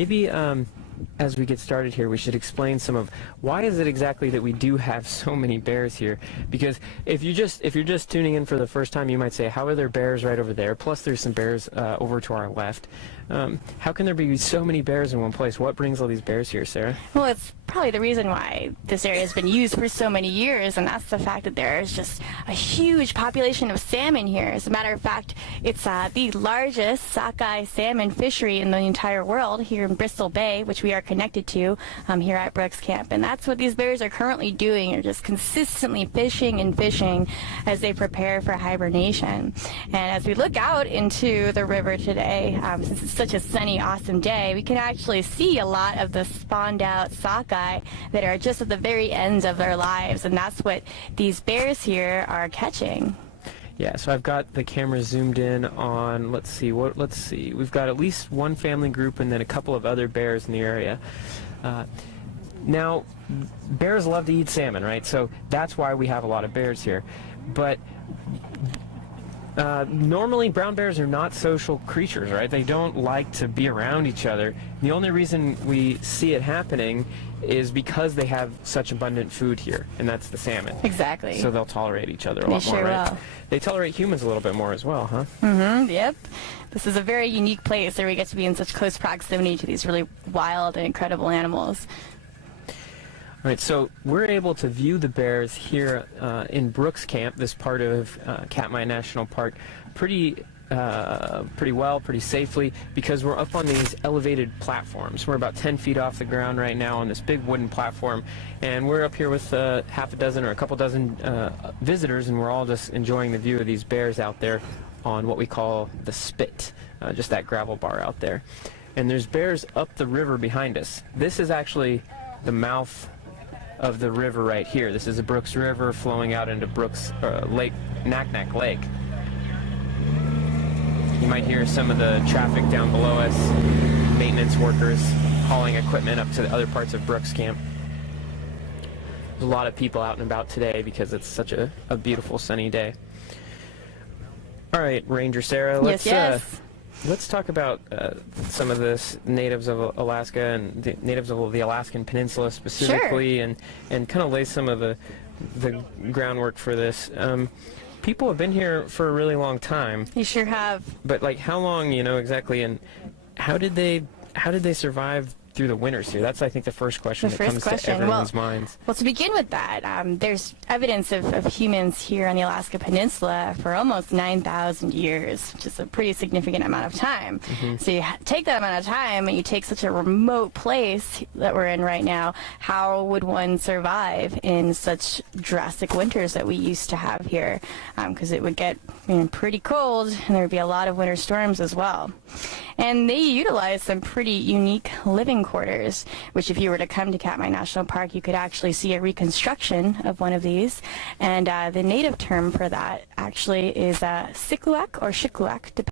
Maybe as we get started here, we should explain some of why is it exactly that we do have so many bears here. Because if you're just tuning in for the first time, you might say, how are there bears right over there? Plus there's some bears over to our left. How can there be so many bears in one place? What brings all these bears here, Sarah? Well, it's probably the reason why this area has been used for so many years, and that's the fact that there is just a huge population of salmon here. As a matter of fact, it's the largest sockeye salmon fishery in the entire world here in Bristol Bay, which we are connected to here at Brooks Camp. And that's what these bears are currently doing, are just consistently fishing and fishing as they prepare for hibernation. And as we look out into the river today, since it's such a sunny, awesome day, we can actually see a lot of the spawned out sockeye that are just at the very ends of their lives, and that's what these bears here are catching. Yeah, so I've got the camera zoomed in on, let's see, we've got at least one family group and then a couple of other bears in the area. Now, bears love to eat salmon, right? So that's why we have a lot of bears here. But normally brown bears are not social creatures, right? They don't like to be around each other. The only reason we see it happening is because they have such abundant food here, and that's the salmon. Exactly. So they'll tolerate each other a lot more, right? They tolerate humans a little bit more as well, huh? Mm-hmm, yep. This is a very unique place where we get to be in such close proximity to these really wild and incredible animals. All right, so we're able to view the bears here in Brooks Camp, this part of Katmai National Park, pretty well, pretty safely, because we're up on these elevated platforms. We're about 10 feet off the ground right now on this big wooden platform, and we're up here with half a dozen or a couple dozen visitors, and we're all just enjoying the view of these bears out there on what we call the spit, just that gravel bar out there. And there's bears up the river behind us. This is actually the mouth of the river right here. This is the Brooks River flowing out into Brooks Lake, Naknek Lake. You might hear some of the traffic down below us, maintenance workers hauling equipment up to the other parts of Brooks Camp. There's a lot of people out and about today because it's such a beautiful sunny day. All right, Ranger Sarah, let's talk about some of the natives of Alaska and the natives of the Alaskan Peninsula specifically. Sure. and kind of lay some of the groundwork for this. People have been here for a really long time. You sure have. But like how long, exactly, and how did they survive through the winters here? That's, I think, the first question that comes to everyone's minds. Well, to begin with that, there's evidence of humans here on the Alaska Peninsula for almost 9,000 years, which is a pretty significant amount of time. Mm-hmm. So you take that amount of time and you take such a remote place that we're in right now, how would one survive in such drastic winters that we used to have here? Because it would get pretty cold, and there would be a lot of winter storms as well. And they utilize some pretty unique living quarters, which if you were to come to Katmai National Park, you could actually see a reconstruction of one of these. And the native term for that actually is Sikluak or Shikluak,